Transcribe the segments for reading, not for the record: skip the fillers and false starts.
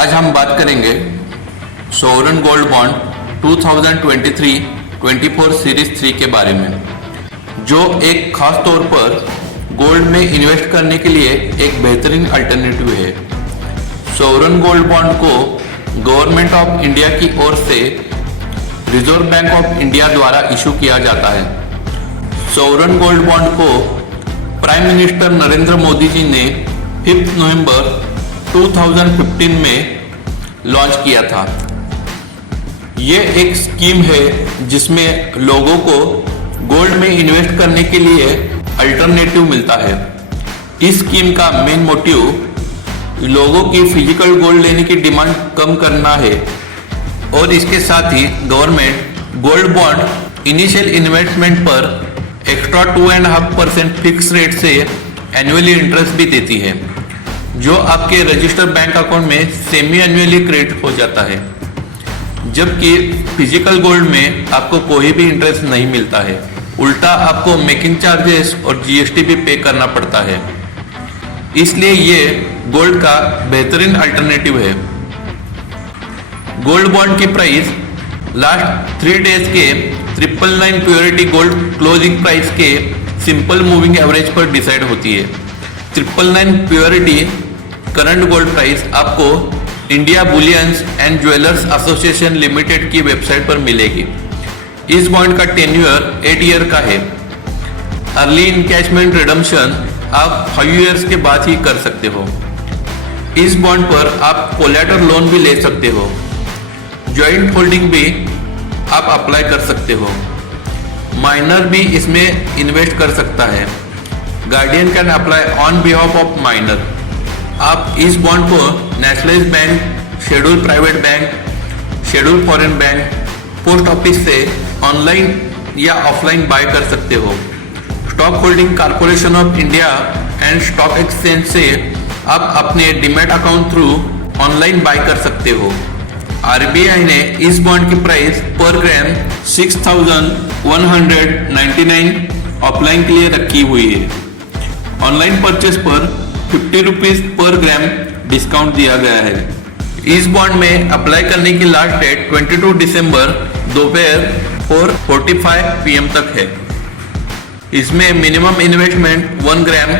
आज हम बात करेंगे सोवरन गोल्ड बॉन्ड 2023-24 सीरीज 3 के बारे में, जो एक खास तौर पर गोल्ड में इन्वेस्ट करने के लिए एक बेहतरीन अल्टरनेटिव है। सोवरन गोल्ड बॉन्ड को गवर्नमेंट ऑफ इंडिया की ओर से रिजर्व बैंक ऑफ इंडिया द्वारा इशू किया जाता है। सोवरन गोल्ड बॉन्ड को प्राइम मिनिस्टर नरेंद्र मोदी जी ने 5 नवंबर 2015 में लॉन्च किया था। ये एक स्कीम है जिसमें लोगों को गोल्ड में इन्वेस्ट करने के लिए अल्टरनेटिव मिलता है। इस स्कीम का मेन मोटिव लोगों की फिजिकल गोल्ड लेने की डिमांड कम करना है और इसके साथ ही government gold bond initial investment पर एक्स्ट्रा 2.5% फिक्स रेट से एनुअली इंटरेस्ट भी देती है, जो आपके रजिस्टर्ड बैंक अकाउंट में सेमी एनुअली क्रेडिट हो जाता है, जबकि फिजिकल गोल्ड में आपको कोई भी इंटरेस्ट नहीं मिलता है। उल्टा आपको मेकिंग चार्जेस और जीएसटी भी पे करना पड़ता है। इसलिए ये गोल्ड का बेहतरीन अल्टरनेटिव है। गोल्ड बॉन्ड की प्राइस लास्ट 3 डेज के 999 प्योरिटी गोल्ड क्लोजिंग प्राइस के सिंपल मूविंग एवरेज पर डिसाइड होती है। 999 प्योरिटी करंट गोल्ड प्राइस आपको India bullions and jewellers association limited की वेबसाइट पर मिलेगी। इस बॉन्ड का टेन्योर 8 ईयर का है। अर्ली इनकैशमेंट रिडम्पशन आप 5 ईयर्स के बाद ही कर सकते हो। इस बॉन्ड पर आप कोलैटरल लोन भी ले सकते हो। जॉइंट होल्डिंग भी आप अप्लाई कर सकते हो। माइनर भी इसमें इन्वेस्ट कर सकता है। Guardian can apply on behalf of minor. आप इस बॉन्ड को nationalised bank, schedule private bank, schedule foreign bank, post office से ऑनलाइन या ऑफलाइन बाय कर सकते हो। Stock holding corporation of India and stock exchange से आप अपने demat account through online buy कर सकते हो। आरबीआई ने इस बॉन्ड की प्राइस पर ग्राम 6199 ऑफलाइन के लिए रखी हुई है। ऑनलाइन परचेस पर 50 रुपीज पर ग्राम डिस्काउंट दिया गया है। इस बॉन्ड में अप्लाई करने की लास्ट डेट 22 दिसंबर दोपहर 4:45 PM तक है। इसमें मिनिमम इन्वेस्टमेंट 1 ग्राम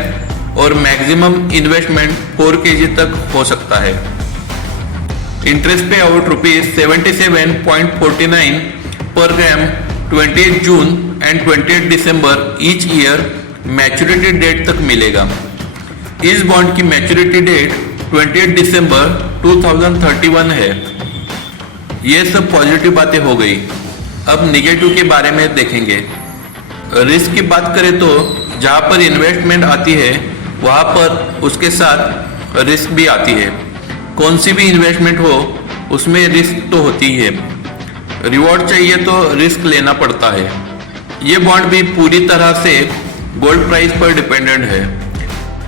और मैक्सिमम इन्वेस्टमेंट 4 kg तक हो सकता है। इंटरेस्ट पे out ₹77.49 per gram 28 June and 28 December each year maturity date तक मिलेगा। इस बॉन्ड की मैच्योरिटी डेट 28 दिसंबर 2031 है। ये सब पॉजिटिव बातें हो गई। अब निगेटिव के बारे में देखेंगे। रिस्क की बात करें तो जहाँ पर इन्वेस्टमेंट आती है वहाँ पर उसके साथ रिस्क भी आती है। कौन सी भी इन्वेस्टमेंट हो उसमें रिस्क तो होती ही है। रिवॉर्ड चाहिए तो रिस्क लेना पड़ता है। ये बॉन्ड भी पूरी तरह से गोल्ड प्राइस पर डिपेंडेंट है।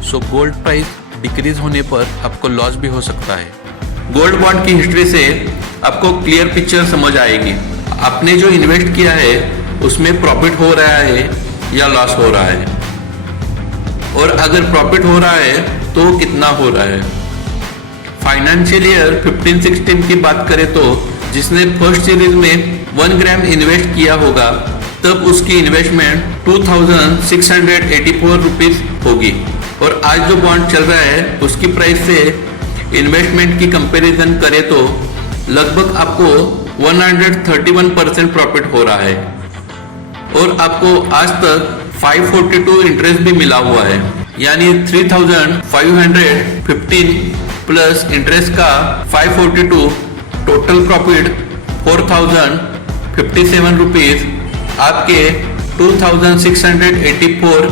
सो गोल्ड प्राइस डिक्रीज होने पर आपको लॉस भी हो सकता है। गोल्ड बॉन्ड की हिस्ट्री से आपको क्लियर पिक्चर समझ आएगी। आपने जो इन्वेस्ट किया है उसमें प्रॉफिट हो रहा है या लॉस हो रहा है, और अगर प्रॉफिट हो रहा है तो कितना हो रहा है। फाइनेंशियल ईयर 15-16 की बात करें तो जिसने फर्स्ट सीरीज में 1 ग्राम इन्वेस्ट किया होगा तब उसकी इन्वेस्टमेंट 2684 रुपीज होगी, और आज जो बॉन्ड चल रहा है उसकी प्राइस से इन्वेस्टमेंट की कंपैरिजन करें तो लगभग आपको 131% प्रॉफिट हो रहा है, और आपको आज तक 542 इंटरेस्ट भी मिला हुआ है। यानी 3515 प्लस इंटरेस्ट का 542, टोटल प्रॉफिट 4057 रुपीज आपके 2684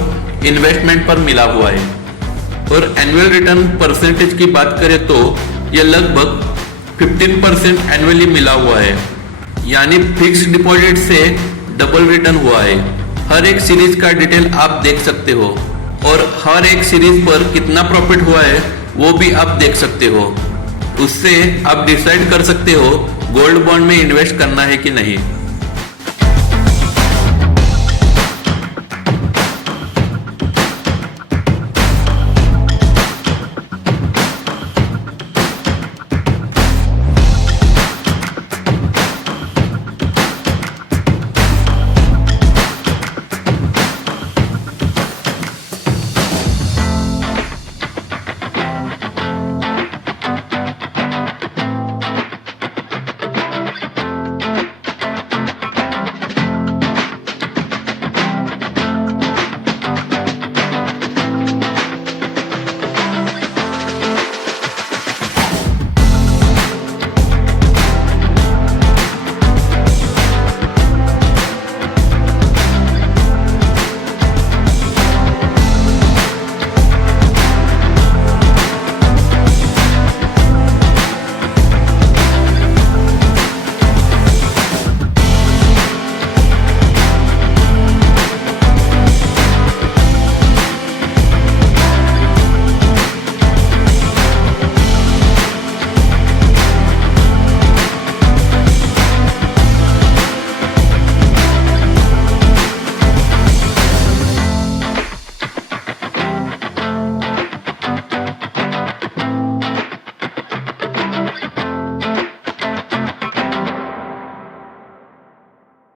इन्वेस्टमेंट पर मिला हुआ है। और एनुअल रिटर्न परसेंटेज की बात करें तो यह लगभग 15% एनुअली मिला हुआ है। यानी फिक्स्ड डिपॉजिट से डबल रिटर्न हुआ है। हर एक सीरीज का डिटेल आप देख सकते हो, और हर एक सीरीज पर कितना प्रॉफिट हुआ है वो भी आप देख सकते हो। उससे आप डिसाइड कर सकते हो गोल्ड बॉन्ड में इन्वेस्ट करना है कि नहीं।